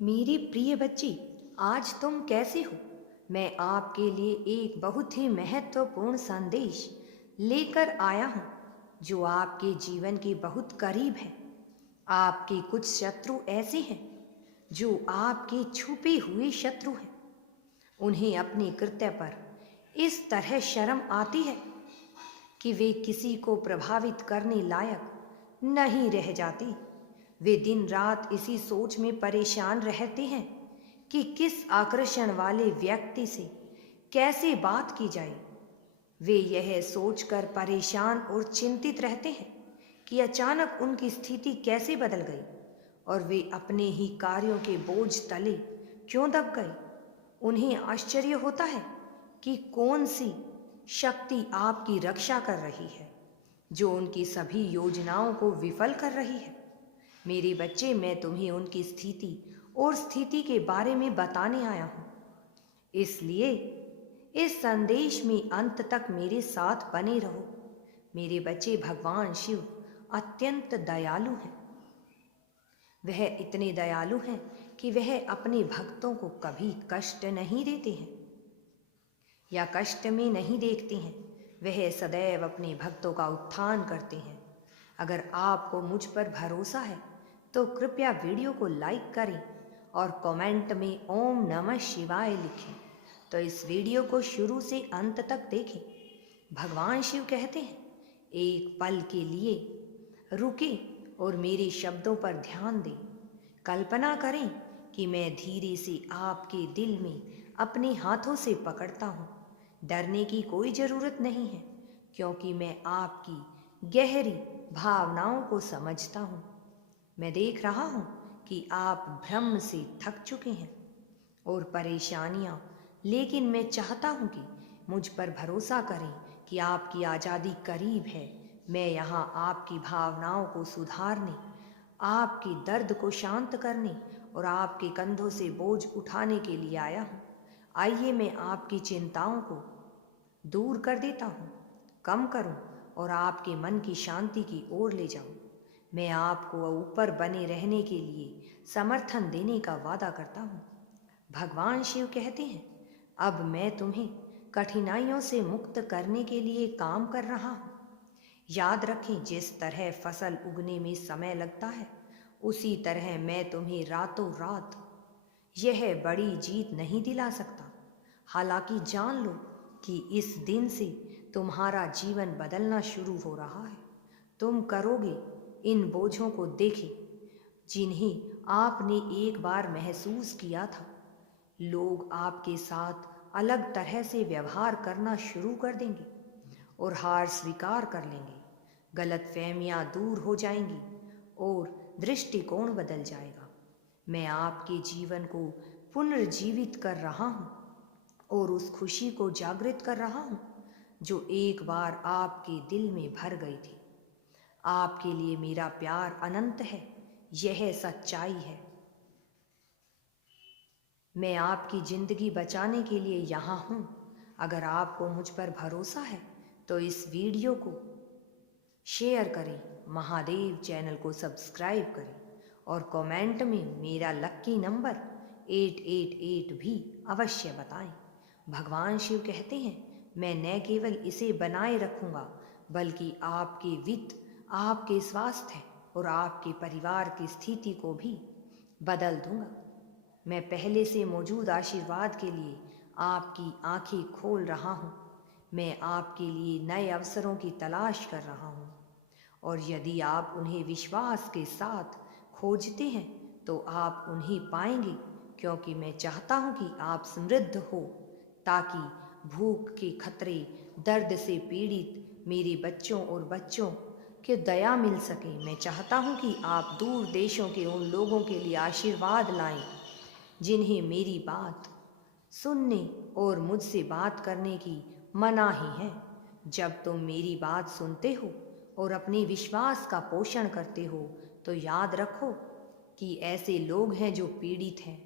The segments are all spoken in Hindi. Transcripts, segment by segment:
मेरी प्रिय बच्ची, आज तुम कैसे हो? मैं आपके लिए एक बहुत ही महत्वपूर्ण संदेश लेकर आया हूँ जो आपके जीवन के बहुत करीब है। आपके कुछ शत्रु ऐसे हैं जो आपके छुपे हुए शत्रु हैं। उन्हें अपने कृत्य पर इस तरह शर्म आती है कि वे किसी को प्रभावित करने लायक नहीं रह जाते। वे दिन रात इसी सोच में परेशान रहते हैं कि किस आकर्षण वाले व्यक्ति से कैसे बात की जाए। वे यह सोचकर परेशान और चिंतित रहते हैं कि अचानक उनकी स्थिति कैसे बदल गई और वे अपने ही कार्यों के बोझ तले क्यों दब गए। उन्हें आश्चर्य होता है कि कौन सी शक्ति आपकी रक्षा कर रही है, जो उनकी सभी योजनाओं को विफल कर रही है। मेरे बच्चे, मैं तुम्हें उनकी स्थिति और स्थिति के बारे में बताने आया हूँ। इसलिए इस संदेश में अंत तक मेरे साथ बने रहो। मेरे बच्चे, भगवान शिव अत्यंत दयालु हैं। वह इतने दयालु हैं कि वह अपने भक्तों को कभी कष्ट नहीं देते हैं या कष्ट में नहीं देखते हैं। वह सदैव अपने भक्तों का उत्थान करते हैं। अगर आपको मुझ पर भरोसा है तो कृपया वीडियो को लाइक करें और कमेंट में ओम नमः शिवाय लिखें। तो इस वीडियो को शुरू से अंत तक देखें। भगवान शिव कहते हैं, एक पल के लिए रुके और मेरे शब्दों पर ध्यान दें। कल्पना करें कि मैं धीरे से आपके दिल में अपने हाथों से पकड़ता हूँ। डरने की कोई ज़रूरत नहीं है, क्योंकि मैं आपकी गहरी भावनाओं को समझता हूँ। मैं देख रहा हूँ कि आप भ्रम से थक चुके हैं और परेशानियाँ, लेकिन मैं चाहता हूँ कि मुझ पर भरोसा करें कि आपकी आज़ादी करीब है। मैं यहाँ आपकी भावनाओं को सुधारने, आपके दर्द को शांत करने और आपके कंधों से बोझ उठाने के लिए आया हूँ। आइए मैं आपकी चिंताओं को दूर कर देता हूँ, कम करूँ और आपके मन की शांति की ओर ले जाऊँ। मैं आपको ऊपर बने रहने के लिए समर्थन देने का वादा करता हूँ। भगवान शिव कहते हैं, अब मैं तुम्हें कठिनाइयों से मुक्त करने के लिए काम कर रहा हूँ। याद रखें, जिस तरह फसल उगने में समय लगता है, उसी तरह मैं तुम्हें रातों रात यह बड़ी जीत नहीं दिला सकता। हालांकि जान लो कि इस दिन से तुम्हारा जीवन बदलना शुरू हो रहा है। तुम करोगे इन बोझों को देखें जिन्हें आपने एक बार महसूस किया था। लोग आपके साथ अलग तरह से व्यवहार करना शुरू कर देंगे और हार स्वीकार कर लेंगे। गलतफहमियां दूर हो जाएंगी और दृष्टिकोण बदल जाएगा। मैं आपके जीवन को पुनर्जीवित कर रहा हूँ और उस खुशी को जागृत कर रहा हूँ जो एक बार आपके दिल में भर गई थी। आपके लिए मेरा प्यार अनंत है, यह सच्चाई है। मैं आपकी जिंदगी बचाने के लिए यहाँ हूँ। अगर आपको मुझ पर भरोसा है तो इस वीडियो को शेयर करें, महादेव चैनल को सब्सक्राइब करें और कमेंट में मेरा लक्की नंबर 888 भी अवश्य बताएं। भगवान शिव कहते हैं, मैं न केवल इसे बनाए रखूँगा बल्कि आपके वित्त, आपके स्वास्थ्य और आपके परिवार की स्थिति को भी बदल दूँगा। मैं पहले से मौजूद आशीर्वाद के लिए आपकी आंखें खोल रहा हूँ। मैं आपके लिए नए अवसरों की तलाश कर रहा हूँ और यदि आप उन्हें विश्वास के साथ खोजते हैं तो आप उन्हें पाएंगे, क्योंकि मैं चाहता हूँ कि आप समृद्ध हो ताकि भूख के खतरे, दर्द से पीड़ित मेरे बच्चों और बच्चों के दया मिल सके। मैं चाहता हूँ कि आप दूर देशों के उन लोगों के लिए आशीर्वाद लाएं जिन्हें मेरी बात सुनने और मुझसे बात करने की मनाही है। जब तुम मेरी बात सुनते हो और अपने विश्वास का पोषण करते हो तो याद रखो कि ऐसे लोग हैं जो पीड़ित हैं,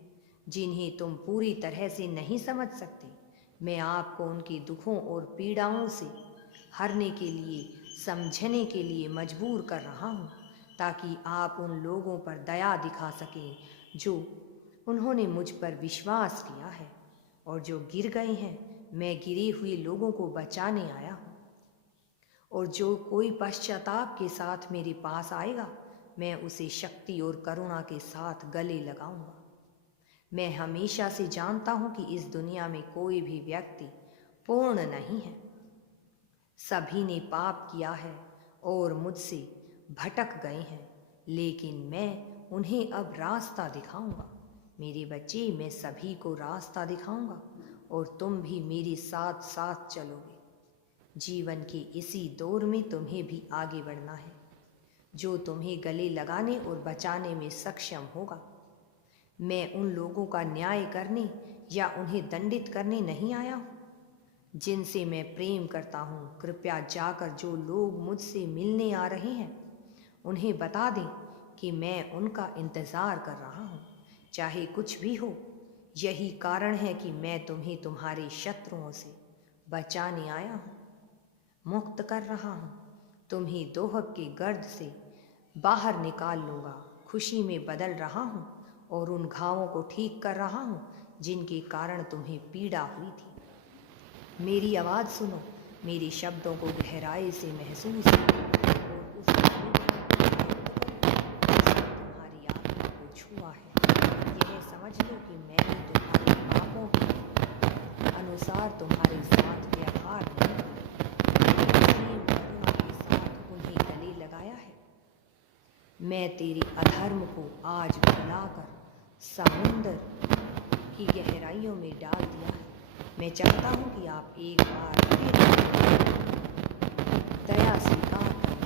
जिन्हें तुम पूरी तरह से नहीं समझ सकते। मैं आपको उनके दुखों और पीड़ाओं से हरने के लिए, समझने के लिए मजबूर कर रहा हूँ ताकि आप उन लोगों पर दया दिखा सकें जो उन्होंने मुझ पर विश्वास किया है, और जो गिर गए हैं, मैं गिरे हुए लोगों को बचाने आया हूँ। और जो कोई पश्चाताप के साथ मेरे पास आएगा, मैं उसे शक्ति और करुणा के साथ गले लगाऊंगा। मैं हमेशा से जानता हूँ कि इस दुनिया में कोई भी व्यक्ति पूर्ण नहीं है। सभी ने पाप किया है और मुझसे भटक गए हैं, लेकिन मैं उन्हें अब रास्ता दिखाऊंगा। मेरे बच्चे, मैं सभी को रास्ता दिखाऊंगा और तुम भी मेरे साथ साथ चलोगे। जीवन के इसी दौर में तुम्हें भी आगे बढ़ना है। जो तुम्हें गले लगाने और बचाने में सक्षम होगा। मैं उन लोगों का न्याय करने या उन्हें दंडित करने नहीं आया हूँ जिनसे मैं प्रेम करता हूँ। कृपया जाकर जो लोग मुझसे मिलने आ रहे हैं, उन्हें बता दें कि मैं उनका इंतज़ार कर रहा हूँ, चाहे कुछ भी हो। यही कारण है कि मैं तुम्हें तुम्हारे शत्रुओं से बचाने आया हूँ, मुक्त कर रहा हूँ। तुम्हें दोहक के गर्द से बाहर निकाल लूँगा, खुशी में बदल रहा हूँ और उन घावों को ठीक कर रहा हूँ जिनके कारण तुम्हें पीड़ा हुई थी। मेरी आवाज़ सुनो, मेरे शब्दों को गहराई से महसूस करो और उस तुम्हारी आत्मा को छुआ है। यह समझ लो कि मैंने तुम्हारे पापों के अनुसार तुम्हारे साथ व्यवहार नहीं किया, प्रेम करुणा के साथ उन्हें गले लगाया है। मैं तेरे अधर्म को आज भुलाकर समुंदर की गहराइयों में डाल दिया है। मैं चाहता हूँ कि आप एक बार फिर दया स्वीकार करें।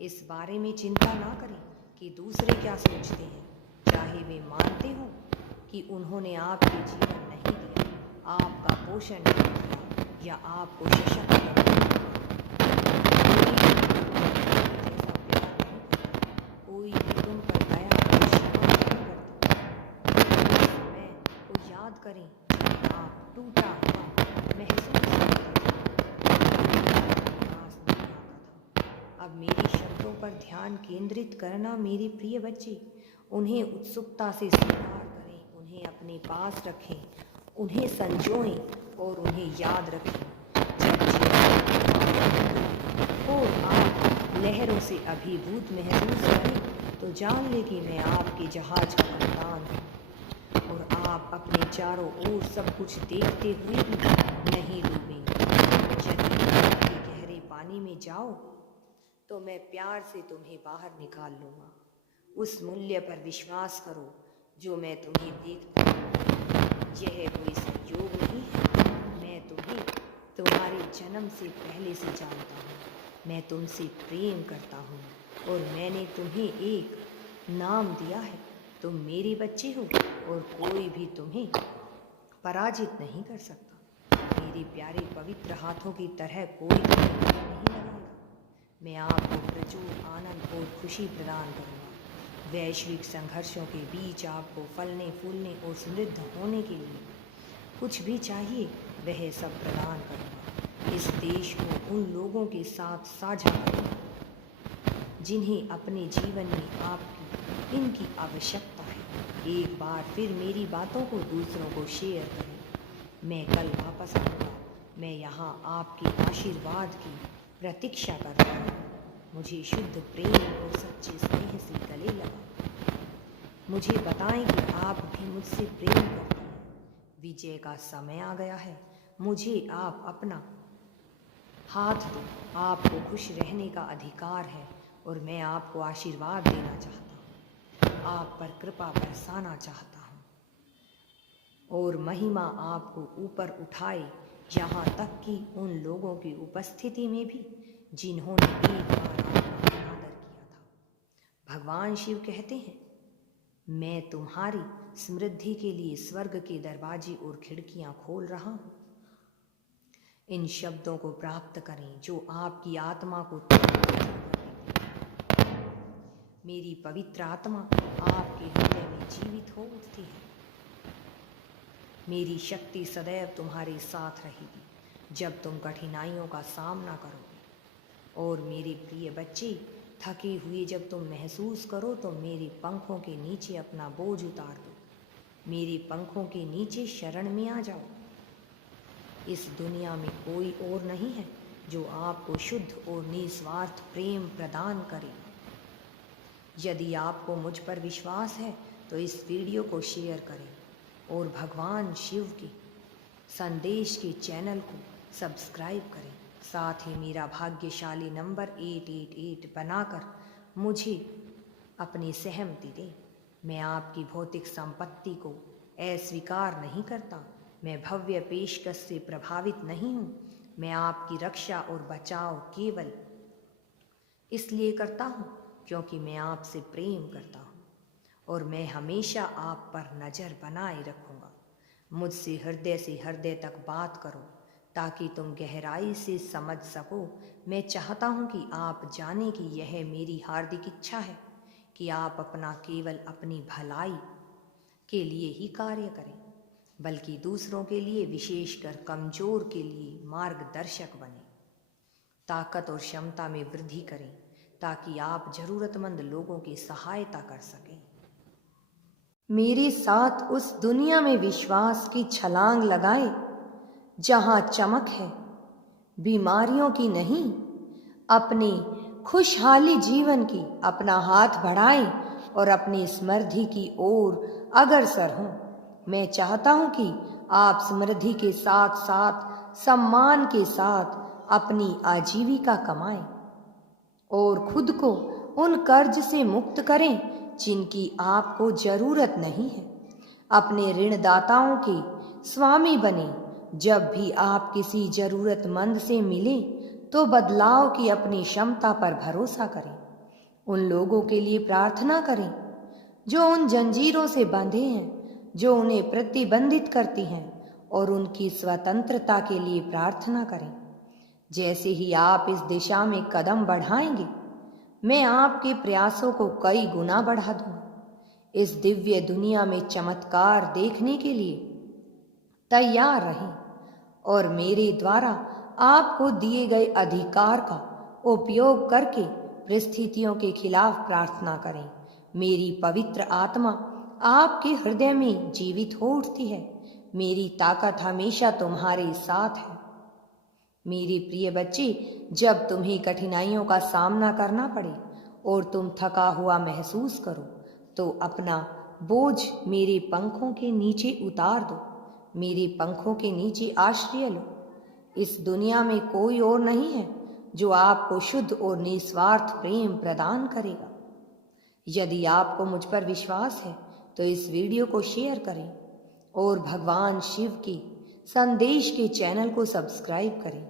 इस बारे में चिंता ना करें कि दूसरे क्या सोचते हैं, चाहे वे मानते हो कि उन्होंने आपके जीवन नहीं दिया, आपका पोषण नहीं किया या आपको सशक्त नहीं किया। कोई भी तुम पर दया और क्षमा नहीं करता। उस समय को याद करें जब आप टूटा हुआ महसूस करते थे। अब मेरे शब्दों पर ध्यान केंद्रित करना मेरे प्रिय बच्चे। उन्हें उत्सुकता से स्वीकार करें, उन्हें अपने पास रखें, उन्हें संजोएं और उन्हें याद रखें। और आप लहरों से अभिभूत महसूस करें तो जान ले कि मैं आपके जहाज का कप्तान हूँ और आप अपने चारों ओर सब कुछ देखते हुए भी नहीं डूबेंगे। यदि आप गहरे पानी में जाओ तो मैं प्यार से तुम्हें बाहर निकाल लूँगा। उस मूल्य पर विश्वास करो जो मैं तुम्हें देखता हूँ। यह कोई संयोग नहीं है, मैं तुम्हें तुम्हारे जन्म से पहले से जानता हूँ। मैं तुमसे प्रेम करता हूँ और मैंने तुम्हें एक नाम दिया है। तुम मेरे बच्चे हो और कोई भी तुम्हें पराजित नहीं कर सकता। मेरे प्यारे पवित्र हाथों की तरह कोई तुम्हें नहीं लगाएगा। मैं आपको प्रचुर आनंद और खुशी प्रदान करूँगा। वैश्विक संघर्षों के बीच आपको फलने फूलने और समृद्ध होने के लिए कुछ भी चाहिए, वह सब प्रदान करूँगा। इस देश को उन लोगों के साथ साझा करूँगा जिन्हें अपने जीवन में आपकी इनकी आवश्यकता है। एक बार फिर मेरी बातों को दूसरों को शेयर करें। मैं कल वापस आऊँगा। मैं यहाँ आपके आशीर्वाद की प्रतीक्षा कर रहा हूँ। मुझे शुद्ध प्रेम और सच्चे स्नेह से गले लगा। मुझे बताएं कि आप भी मुझसे प्रेम करते हैं। विजय का समय आ गया है। मुझे आप अपना हाथ दो। आपको खुश रहने का अधिकार है और मैं आपको आशीर्वाद देना चाहता हूँ, आप पर कृपा बरसाना चाहता हूँ और महिमा आपको ऊपर उठाए, यहाँ तक कि उन लोगों की उपस्थिति में भी जिन्होंने एक बार आपका अनादर किया था। भगवान शिव कहते हैं, मैं तुम्हारी समृद्धि के लिए स्वर्ग के दरवाजे और खिड़कियाँ खोल रहा हूँ। इन शब्दों को प्राप्त करें जो आपकी आत्मा को मेरी पवित्र आत्मा आपके हृदय में जीवित हो उठती है। मेरी शक्ति सदैव तुम्हारे साथ रहेगी जब तुम कठिनाइयों का सामना करोगे। और मेरे प्रिय बच्चे, थके हुए जब तुम महसूस करो तो मेरे पंखों के नीचे अपना बोझ उतार दो। मेरे पंखों के नीचे शरण में आ जाओ। इस दुनिया में कोई और नहीं है जो आपको शुद्ध और निस्वार्थ प्रेम प्रदान करे। यदि आपको मुझ पर विश्वास है तो इस वीडियो को शेयर करें और भगवान शिव के संदेश के चैनल को सब्सक्राइब करें। साथ ही मेरा भाग्यशाली नंबर 888 बनाकर मुझे अपनी सहमति दें। मैं आपकी भौतिक संपत्ति को अस्वीकार नहीं करता। मैं भव्य पेशकश से प्रभावित नहीं हूँ। मैं आपकी रक्षा और बचाव केवल इसलिए करता हूँ क्योंकि मैं आपसे प्रेम करता हूँ और मैं हमेशा आप पर नज़र बनाए रखूँगा। मुझसे हृदय से हृदय तक बात करो ताकि तुम गहराई से समझ सको। मैं चाहता हूँ कि आप जाने कि यह मेरी हार्दिक इच्छा है कि आप अपना केवल अपनी भलाई के लिए ही कार्य करें, बल्कि दूसरों के लिए, विशेषकर कमज़ोर के लिए मार्गदर्शक बने। ताकत और क्षमता में वृद्धि करें ताकि आप ज़रूरतमंद लोगों की सहायता कर सकें। मेरे साथ उस दुनिया में विश्वास की छलांग लगाएं जहां चमक है, बीमारियों की नहीं। अपने खुशहाली जीवन की अपना हाथ बढ़ाएं और अपनी समृद्धि की ओर अग्रसर हों। मैं चाहता हूं कि आप समृद्धि के साथ साथ सम्मान के साथ अपनी आजीविका कमाएं और खुद को उन कर्ज से मुक्त करें जिनकी आपको जरूरत नहीं है। अपने ऋणदाताओं के स्वामी बने। जब भी आप किसी जरूरतमंद से मिलें तो बदलाव की अपनी क्षमता पर भरोसा करें। उन लोगों के लिए प्रार्थना करें जो उन जंजीरों से बंधे हैं जो उन्हें प्रतिबंधित करती हैं और उनकी स्वतंत्रता के लिए प्रार्थना करें। जैसे ही आप इस दिशा में कदम बढ़ाएंगे, मैं आपके प्रयासों को कई गुना बढ़ा दूंगा। इस दिव्य दुनिया में चमत्कार देखने के लिए तैयार रहें और मेरे द्वारा आपको दिए गए अधिकार का उपयोग करके परिस्थितियों के खिलाफ प्रार्थना करें। मेरी पवित्र आत्मा आपके हृदय में जीवित हो उठती है। मेरी ताकत हमेशा तुम्हारे साथ है। मेरे प्रिय बच्चे, जब तुम्हें कठिनाइयों का सामना करना पड़े और तुम थका हुआ महसूस करो तो अपना बोझ मेरे पंखों के नीचे उतार दो। मेरे पंखों के नीचे आश्रय लो। इस दुनिया में कोई और नहीं है जो आपको शुद्ध और निस्वार्थ प्रेम प्रदान करेगा। यदि आपको मुझ पर विश्वास है तो इस वीडियो को शेयर करें और भगवान शिव के संदेश के चैनल को सब्सक्राइब करें।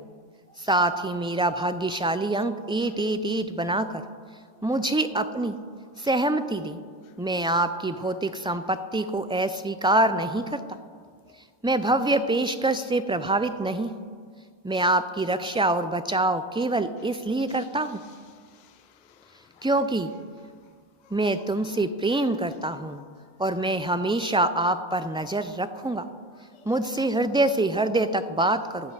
साथ ही मेरा भाग्यशाली अंक 888 बनाकर मुझे अपनी सहमति दें। मैं आपकी भौतिक संपत्ति को अस्वीकार नहीं करता। मैं भव्य पेशकश से प्रभावित नहीं हूँ। मैं आपकी रक्षा और बचाव केवल इसलिए करता हूँ क्योंकि मैं तुमसे प्रेम करता हूँ और मैं हमेशा आप पर नज़र रखूँगा। मुझसे हृदय से हृदय तक बात करो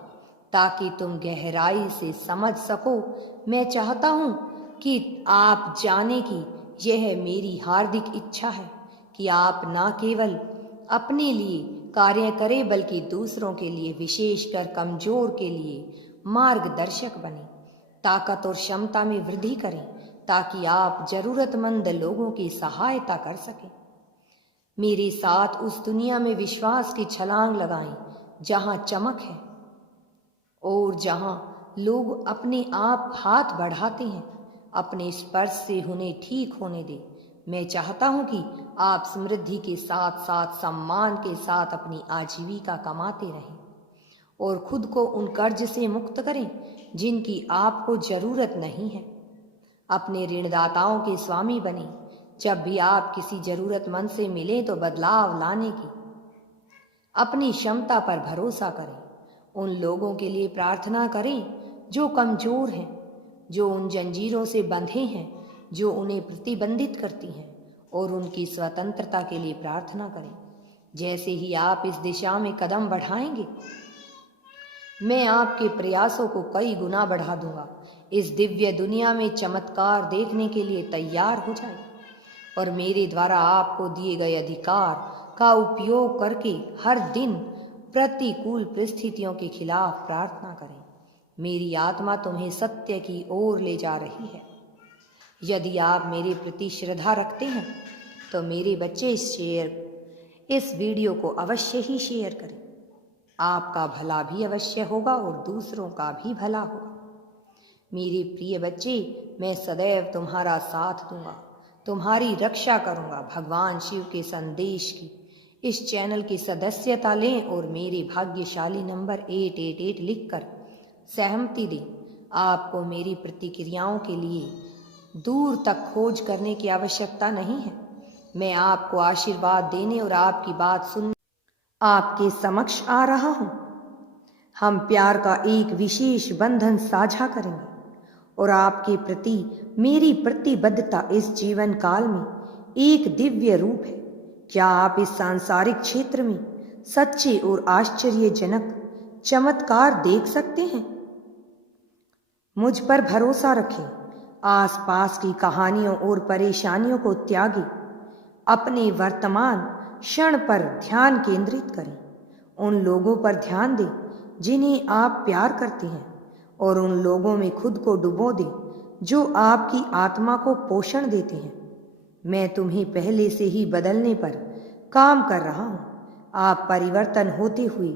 ताकि तुम गहराई से समझ सको। मैं चाहता हूँ कि आप जाने कि यह मेरी हार्दिक इच्छा है कि आप न केवल अपने लिए कार्य करें बल्कि दूसरों के लिए, विशेषकर कमज़ोर के लिए मार्गदर्शक बने। ताकत और क्षमता में वृद्धि करें ताकि आप ज़रूरतमंद लोगों की सहायता कर सकें। मेरे साथ उस दुनिया में विश्वास की छलांग लगाएं जहां चमक है और जहां लोग अपने आप हाथ बढ़ाते हैं। अपने स्पर्श से उन्हें ठीक होने दें। मैं चाहता हूं कि आप समृद्धि के साथ साथ सम्मान के साथ अपनी आजीविका कमाते रहें और खुद को उन कर्ज से मुक्त करें जिनकी आपको ज़रूरत नहीं है। अपने ऋणदाताओं के स्वामी बने। जब भी आप किसी ज़रूरतमंद से मिलें तो बदलाव लाने की अपनी क्षमता पर भरोसा करें। उन लोगों के लिए प्रार्थना करें जो कमज़ोर हैं, जो उन जंजीरों से बंधे हैं जो उन्हें प्रतिबंधित करती हैं, और उनकी स्वतंत्रता के लिए प्रार्थना करें। जैसे ही आप इस दिशा में कदम बढ़ाएंगे, मैं आपके प्रयासों को कई गुना बढ़ा दूंगा। इस दिव्य दुनिया में चमत्कार देखने के लिए तैयार हो जाए और मेरे द्वारा आपको दिए गए अधिकार का उपयोग करके हर दिन प्रतिकूल परिस्थितियों के खिलाफ प्रार्थना करें। मेरी आत्मा तुम्हें सत्य की ओर ले जा रही है। यदि आप मेरे प्रति श्रद्धा रखते हैं तो मेरे बच्चे इस वीडियो को अवश्य ही शेयर करें। आपका भला भी अवश्य होगा और दूसरों का भी भला होगा। मेरे प्रिय बच्चे, मैं सदैव तुम्हारा साथ दूंगा, तुम्हारी रक्षा करूंगा। भगवान शिव के संदेश की इस चैनल की सदस्यता लें और मेरे भाग्यशाली नंबर 888 लिखकर सहमति दें। आपको मेरी प्रतिक्रियाओं के लिए दूर तक खोज करने की आवश्यकता नहीं है। मैं आपको आशीर्वाद देने और आपकी बात सुनने आपके समक्ष आ रहा हूं। हम प्यार का एक विशेष बंधन साझा करेंगे और आपके प्रति मेरी प्रतिबद्धता इस जीवन काल में एक दिव्य रूप है। क्या आप इस सांसारिक क्षेत्र में सच्चे और आश्चर्यजनक चमत्कार देख सकते हैं? मुझ पर भरोसा रखें। आसपास की कहानियों और परेशानियों को त्यागें। अपने वर्तमान क्षण पर ध्यान केंद्रित करें। उन लोगों पर ध्यान दें जिन्हें आप प्यार करते हैं और उन लोगों में खुद को डुबो दें जो आपकी आत्मा को पोषण देते हैं। मैं तुम्हें पहले से ही बदलने पर काम कर रहा हूं। आप परिवर्तन होते हुए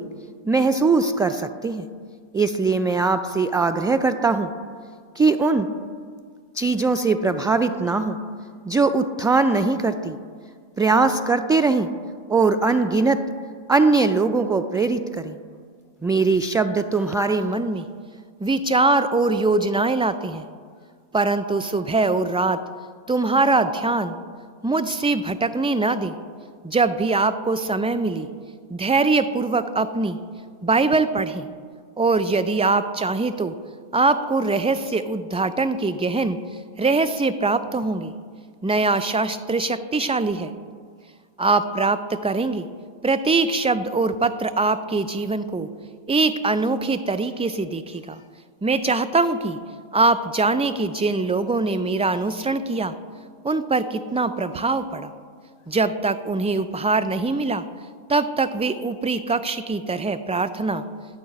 महसूस कर सकते हैं। इसलिए मैं आपसे आग्रह करता हूं कि उन चीजों से प्रभावित ना हो जो उत्थान नहीं करती। प्रयास करते रहें और अनगिनत अन्य लोगों को प्रेरित करें। मेरे शब्द तुम्हारे मन में विचार और योजनाएं लाते हैं, परंतु सुबह और रात तुम्हारा ध्यान मुझसे भटकने ना दें। जब भी आपको समय मिले धैर्यपूर्वक अपनी बाइबल पढ़ें और यदि आप चाहें तो आपको रहस्य उद्घाटन के गहन रहस्य प्राप्त होंगे। नया शास्त्र शक्तिशाली है। आप प्राप्त करेंगे। प्रत्येक शब्द और पत्र आपके जीवन को एक अनोखे तरीके से देखेगा। मैं चाहता हूं कि आप जाने कि जिन लोगों ने मेरा अनुसरण किया उन पर कितना प्रभाव पड़ा। जब तक उन्हें उपहार नहीं मिला तब तक वे ऊपरी कक्ष की तरह प्रार्थना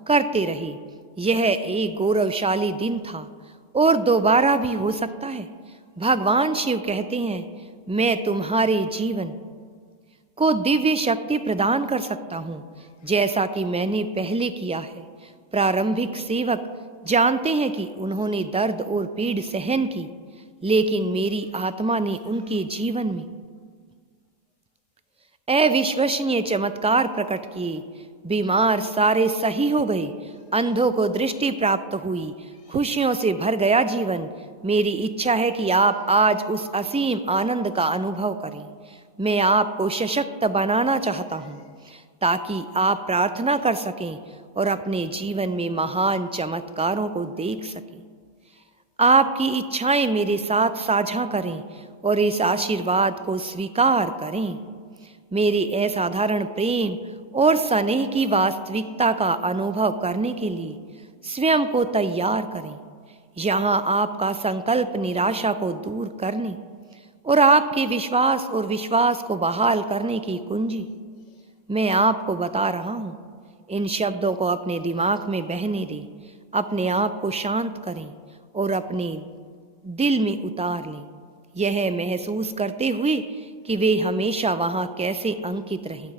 करते रहे। यह एक गौरवशाली दिन था और दोबारा भी हो सकता है। भगवान शिव कहते हैं, मैं तुम्हारे जीवन को दिव्य शक्ति प्रदान कर सकता हूँ, जैसा कि मैंने पहले किया है। प्रारंभिक सेवक जानते हैं कि उन्होंने दर्द और पीड़ सहन की, लेकिन मेरी आत्मा ने उनके जीवन में अविश्वसनीय चमत्कार प्रकट किए। बीमार सारे सही हो गए, अंधों को दृष्टि प्राप्त हुई, खुशियों से भर गया जीवन। मेरी इच्छा है कि आप आज उस असीम आनंद का अनुभव करें। मैं आपको सशक्त बनाना चाहता हूँ ताकि आप प्रार्थना कर सकें और अपने जीवन में महान चमत्कारों को देख सकें। आपकी इच्छाएं मेरे साथ साझा करें और इस आशीर्वाद को स्वीकार करें। मेरे असाधारण प्रेम और स्नेह की वास्तविकता का अनुभव करने के लिए स्वयं को तैयार करें। यहाँ आपका संकल्प निराशा को दूर करने और आपके विश्वास और विश्वास को बहाल करने की कुंजी मैं आपको बता रहा हूँ। इन शब्दों को अपने दिमाग में बहने दें, अपने आप को शांत करें और अपने दिल में उतार लें, यह महसूस करते हुए कि वे हमेशा वहां कैसे अंकित रहें।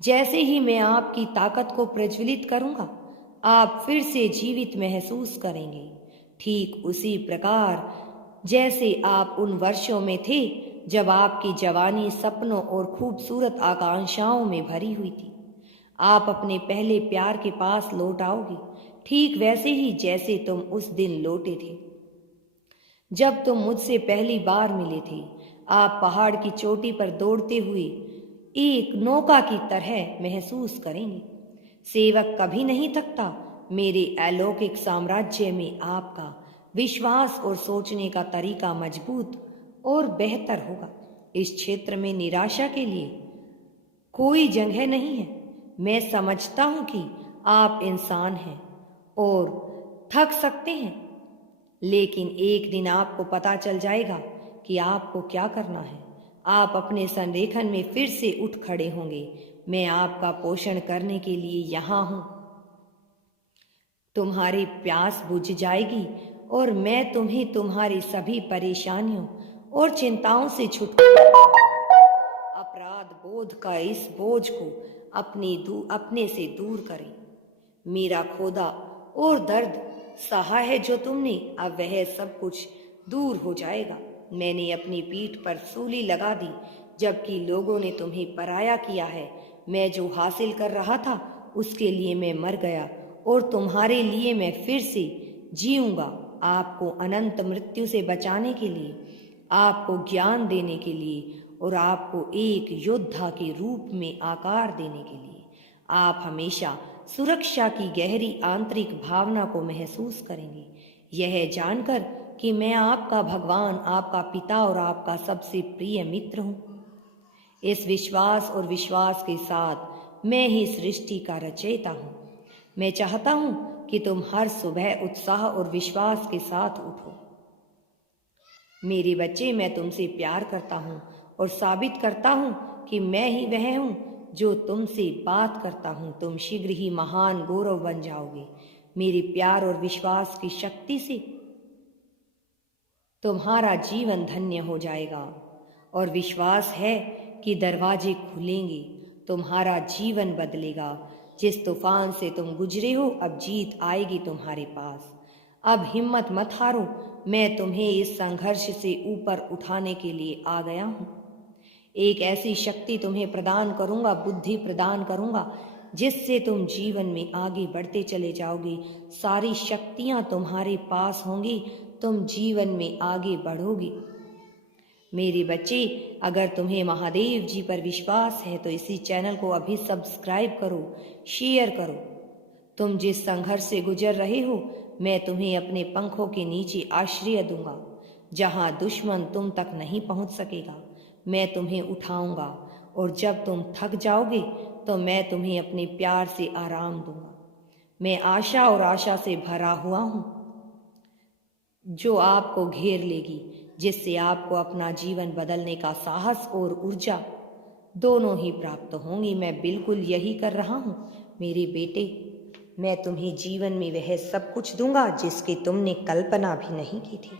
जैसे ही मैं आपकी ताकत को प्रज्वलित करूंगा, आप फिर से जीवित महसूस करेंगे, ठीक उसी प्रकार जैसे आप उन वर्षों में थे जब आपकी जवानी सपनों और खूबसूरत आकांक्षाओं में भरी हुई थी। आप अपने पहले प्यार के पास लौट आओगे, ठीक वैसे ही जैसे तुम उस दिन लौटे थे जब तुम मुझसे पहली बार मिले थे। आप पहाड़ की चोटी पर दौड़ते हुए एक नौका की तरह महसूस करेंगे। सेवक कभी नहीं थकता। मेरे अलौकिक साम्राज्य में आपका विश्वास और सोचने का तरीका मजबूत और बेहतर होगा। इस क्षेत्र में निराशा के लिए कोई जगह नहीं है। मैं समझता हूं कि आप इंसान हैं और थक सकते हैं, लेकिन एक दिन आपको पता चल जाएगा कि आपको क्या करना है। आप अपने संरेखन में फिर से उठ खड़े होंगे। मैं आपका पोषण करने के लिए यहाँ हूँ। तुम्हारी प्यास बुझ जाएगी और मैं तुम्हें तुम्हारी सभी परेशानियों और चिंताओं से छुटकारा, अपराध बोध का इस बोझ को अपने से दूर करें। मेरा खोदा और दर्द सहा है जो तुमने, अब वह सब कुछ दूर हो जाएगा। मैंने अपनी पीठ पर सूली लगा दी, जबकि लोगों ने तुम्हें पराया किया है। मैं जो हासिल कर रहा था उसके लिए मैं मर गया और तुम्हारे लिए मैं फिर से जीऊंगा। आपको अनंत मृत्यु से बचाने के लिए, आपको ज्ञान देने के लिए और आपको एक योद्धा के रूप में आकार देने के लिए। आप हमेशा सुरक्षा की गहरी आंतरिक भावना को महसूस करेंगे, यह जानकर कि मैं आपका भगवान, आपका पिता और आपका सबसे प्रिय मित्र हूँ। इस विश्वास और विश्वास के साथ मैं ही सृष्टि का रचयिता हूँ। मैं चाहता हूँ कि तुम हर सुबह उत्साह और विश्वास के साथ उठो। मेरे बच्चे, मैं तुमसे प्यार करता हूँ और साबित करता हूँ कि मैं ही वह हूँ जो तुमसे बात करता हूँ। तुम शीघ्र ही महान गौरव बन जाओगे। मेरे प्यार और विश्वास की शक्ति से तुम्हारा जीवन धन्य हो जाएगा और विश्वास है कि दरवाजे खुलेंगे, तुम्हारा जीवन बदलेगा। जिस तूफान से तुम गुजरे हो, अब जीत आएगी तुम्हारे पास। अब हिम्मत मत हारो, मैं तुम्हें इस संघर्ष से ऊपर उठाने के लिए आ गया हूँ। एक ऐसी शक्ति तुम्हें प्रदान करूँगा, बुद्धि प्रदान करूँगा, जिससे तुम जीवन में आगे बढ़ते चले जाओगे। सारी शक्तियाँ तुम्हारे पास होंगी, तुम जीवन में आगे बढ़ोगे। मेरे बच्चे, अगर तुम्हें महादेव जी पर विश्वास है तो इसी चैनल को अभी सब्सक्राइब करो, शेयर करो। तुम जिस संघर्ष से गुजर रहे हो, मैं तुम्हें अपने पंखों के नीचे आश्रय दूंगा, जहां दुश्मन तुम तक नहीं पहुंच सकेगा। मैं तुम्हें उठाऊंगा और जब तुम थक जाओगे तो मैं तुम्हें अपने प्यार से आराम दूंगा। मैं आशा और आशा से भरा हुआ हूँ, जो आपको घेर लेगी, जिससे आपको अपना जीवन बदलने का साहस और ऊर्जा दोनों ही प्राप्त होंगी। मैं बिल्कुल यही कर रहा हूँ मेरे बेटे। मैं तुम्हें जीवन में वह सब कुछ दूंगा जिसकी तुमने कल्पना भी नहीं की थी।